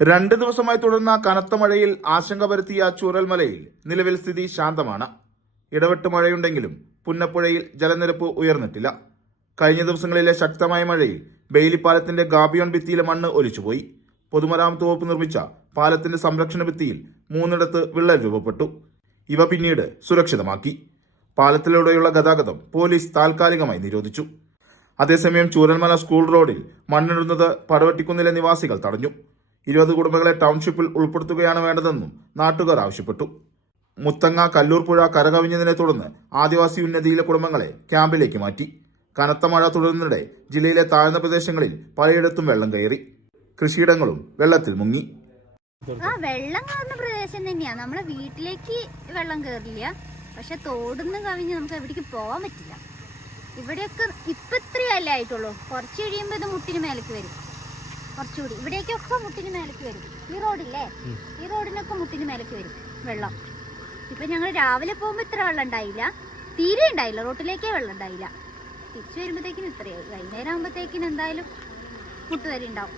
2 ദിവസമായി തുടർന്ന കനത്ത മഴയിൽ ആശങ്ക പരത്തിയ ചൂരൽമലയിൽ നിലവിൽ സ്ഥിതി ശാന്തമാണ്. ഇടവിട്ട് മഴയുണ്ടെങ്കിലും പുന്നപ്പുഴയിൽ ജലനിരപ്പ് ഉയർന്നിട്ടില്ല. കഴിഞ്ഞ ദിവസങ്ങളിലെ ശക്തമായ മഴയിൽ ബെയിലിപ്പാലത്തിന്റെ ഗാബിയോൺ ഭിത്തിയിലെ മണ്ണ് ഒലിച്ചുപോയി. പൊതുമരാമത്ത് വകുപ്പ് നിർമ്മിച്ച പാലത്തിന്റെ സംരക്ഷണ ഭിത്തിയിൽ 3 വിള്ളൽ രൂപപ്പെട്ടു. ഇവ പിന്നീട് സുരക്ഷിതമാക്കി. പാലത്തിലൂടെയുള്ള ഗതാഗതം പോലീസ് താൽക്കാലികമായി നിരോധിച്ചു. അതേസമയം ചൂരൽമല സ്കൂൾ റോഡിൽ മണ്ണിടുന്നത് പടവെട്ടിക്കുന്നിലെ നിവാസികൾ തടഞ്ഞു. 20 കുടുംബങ്ങളെ ടൗൺഷിപ്പിൽ ഉൾപ്പെടുത്തുകയാണ് വേണ്ടതെന്നും നാട്ടുകാർ ആവശ്യപ്പെട്ടു. മുത്തങ്ങ കല്ലൂർ പുഴ കരകവിഞ്ഞതിനെ തുടർന്ന് ആദിവാസി ഉന്നതിയിലെ കുടുംബങ്ങളെ ക്യാമ്പിലേക്ക് മാറ്റി. കനത്ത മഴ തുടരുന്നതിനിടെ ജില്ലയിലെ താഴ്ന്ന പ്രദേശങ്ങളിൽ പലയിടത്തും വെള്ളം കയറി. കൃഷിയിടങ്ങളും വെള്ളത്തിൽ മുങ്ങി. വെള്ളം കയറുന്ന പ്രദേശം തന്നെയാ. നമ്മളെ വീട്ടിലേക്ക് വെള്ളം കയറില്ല, പക്ഷെ തോടുന്ന് കവിഞ്ഞ് നമുക്ക് എവിടേക്ക് പോകാൻ പറ്റില്ല. ഇവിടെയൊക്കെ ഇപ്പൊ ഇത്രയല്ലേ ആയിട്ടുള്ളൂ. കുറച്ച് കഴിയുമ്പോൾ ഇത് മുട്ടിന് മേലേക്ക് വരും. കുറച്ചുകൂടി ഇവിടേക്കൊക്കെ മുട്ടിന് മേലേക്ക് വരും. ഈ റോഡില്ലേ, ഈ റോഡിനൊക്കെ മുട്ടിന് മേലേക്ക് വരും വെള്ളം. ഇപ്പൊ ഞങ്ങൾ രാവിലെ പോകുമ്പോ ഇത്ര വെള്ളം ഉണ്ടായില്ല, തീരെ ഉണ്ടായില്ല. റോട്ടിലേക്കേ വെള്ളം ഉണ്ടായില്ല. തിരിച്ചു വരുമ്പോഴത്തേക്കിനും ഇത്രയായി. വൈകുന്നേരം ആകുമ്പോഴത്തേക്കിനും എന്തായാലും മുട്ടുവരെ ഉണ്ടാവും.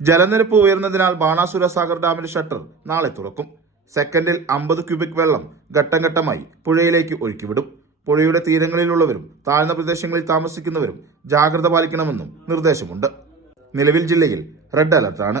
ജലനിരപ്പ് ഉയർന്നതിനാൽ ബാണാസുര സാഗർ ഡാമിന്റെ ഷട്ടർ നാളെ തുറക്കും. സെക്കൻഡിൽ 50 ക്യൂബിക് വെള്ളം ഘട്ടം ഘട്ടമായി പുഴയിലേക്ക് ഒഴുക്കിവിടും. പുഴയുടെ തീരങ്ങളിലുള്ളവരും താഴ്ന്ന പ്രദേശങ്ങളിൽ താമസിക്കുന്നവരും ജാഗ്രത പാലിക്കണമെന്നും നിർദ്ദേശമുണ്ട്. നിലവിൽ ജില്ലയിൽ റെഡ് അലർട്ടാണ്.